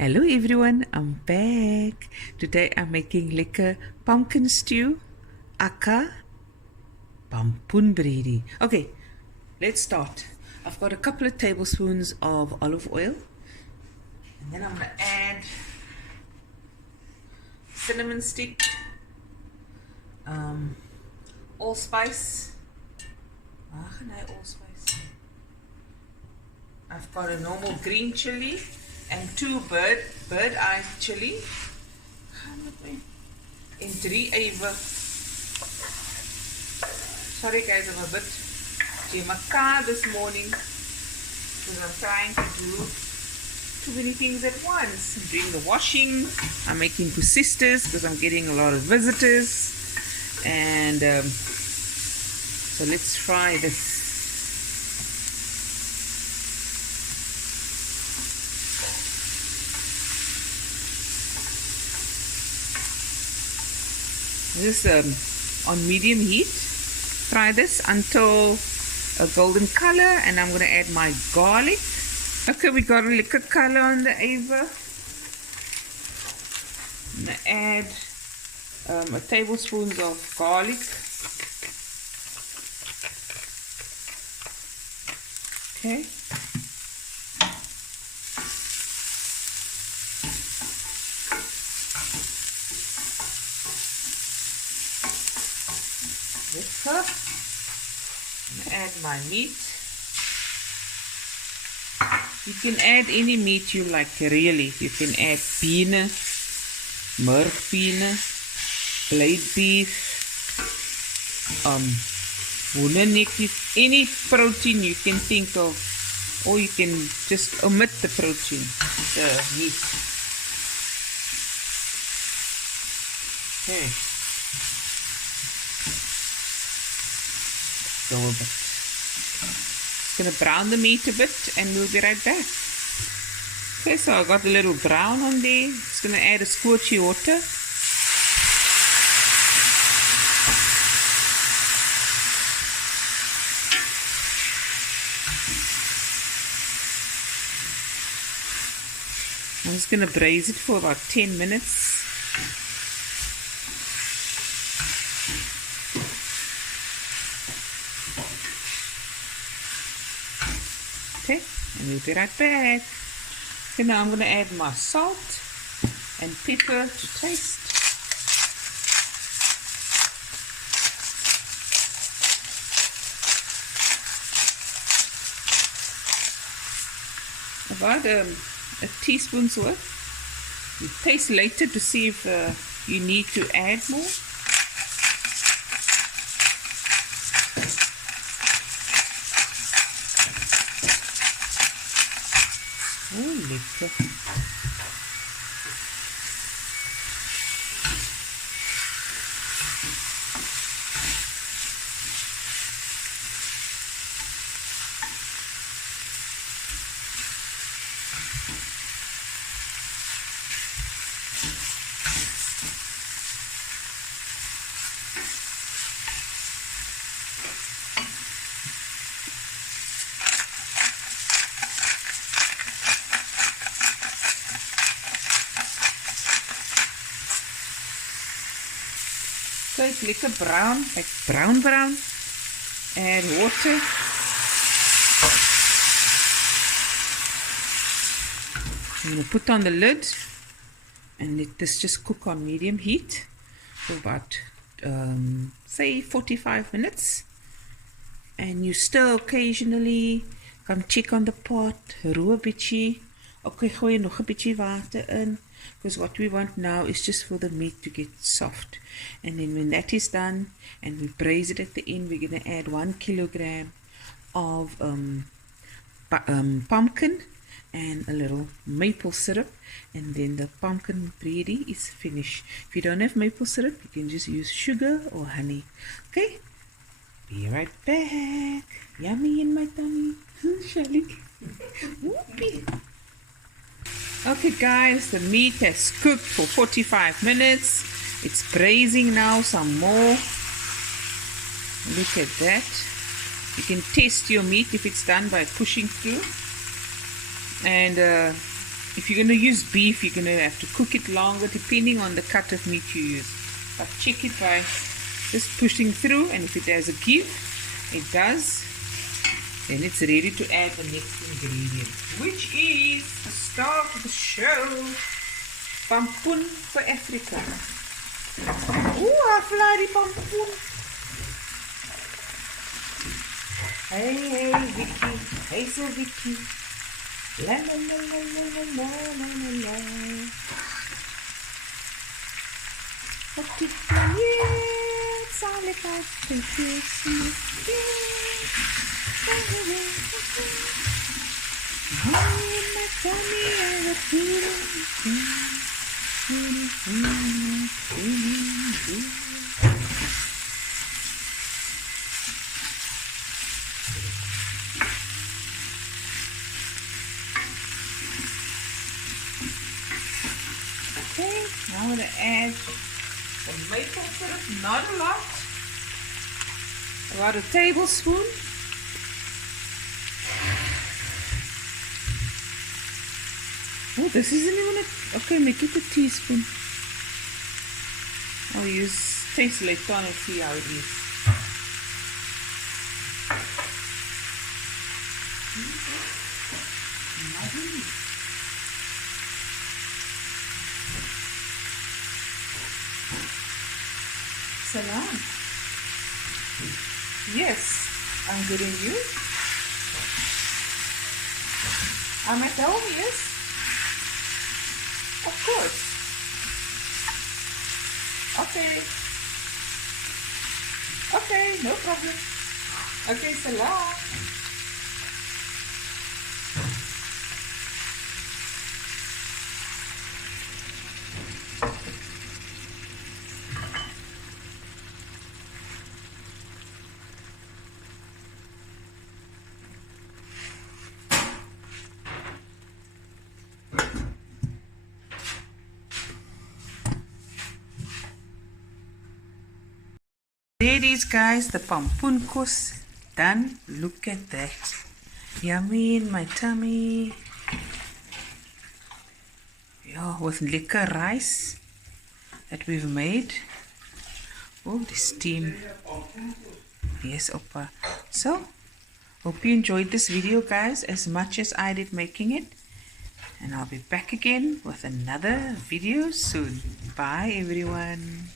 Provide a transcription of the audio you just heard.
Hello everyone, I'm back. Today I'm making lekker pumpkin stew, aka Pampoen bredie. Okay, let's start. I've got a couple of tablespoons of olive oil, and then I'm going to add cinnamon stick, allspice. Allspice. I've got a normal green chili and two bird eye chili en 3 ewe. Sorry guys, I'm a bit jamaka this morning because I'm trying to do too many things at once. I'm doing the washing, I'm making kusistas because I'm getting a lot of visitors, and so let's try this. This on medium heat. Fry this until a golden color, and I'm going to add my garlic. Okay, we got a little color on the Ava. I'm going to add a tablespoon of garlic. Okay. This up. I'm going to add my meat. You can add any meat you like, really. You can add peene, murkpeene, blade beef, hoendernek, any protein you can think of, or you can just omit the protein, the meat. Okay. Go a bit. Just gonna brown the meat a bit and we'll be right back. Okay, so I got a little brown on there. Just gonna add a squirty water. I'm just gonna braise it for about 10 minutes. Okay, and we'll be right back. Okay, now I'm going to add my salt and pepper to taste. About a teaspoon's worth. You taste later to see if you need to add more. Oh, lekker. So it's lekker brown, like brown. Add water. I'm going to put on the lid and let this just cook on medium heat for about say 45 minutes. And you stir occasionally. Come check on the pot, roer 'n bietjie. Okay, gooi nog 'n bietjie water in. Because what we want now is just for the meat to get soft. And then when that is done and we braise it at the end, we're going to add 1 kilogram of pumpkin and a little maple syrup, and then the pumpkin bredie is finished. If you don't have maple syrup, you can just use sugar or honey. Okay, be right back. Yummy in my tummy. Shelly. Whoopee. Okay guys, the meat has cooked for 45 minutes. It's braising now some more. Look at that. You can test your meat if it's done by pushing through. And If you're going to use beef, you're going to have to cook it longer depending on the cut of meat you use. But check it by just pushing through, and if it has a give, it does, then it's ready to add the next ingredient, which is the star of the show, Pampoen for Africa. Ooh, I fly die Pampoen. Hey, Vicky. Hey, so Vicky. La la la la la la la la la. What did it's all about the Christmas. My tummy and the okay, now I'm going to add the maple syrup, not a lot, about a tablespoon. Oh, this isn't even a, okay, make it a teaspoon. I'll use taste later on and see how it is. Salam. Yes, I'm getting you. I'm at home, yes. Of course. Okay. Okay, no problem. Okay, salam. There it is, guys, the Pampoen kos done. Look at that. Yummy in my tummy. Yeah, with lekker rice that we've made. Oh, the steam. Yes, Oppa. So, hope you enjoyed this video, guys, as much as I did making it. And I'll be back again with another video soon. Bye, everyone.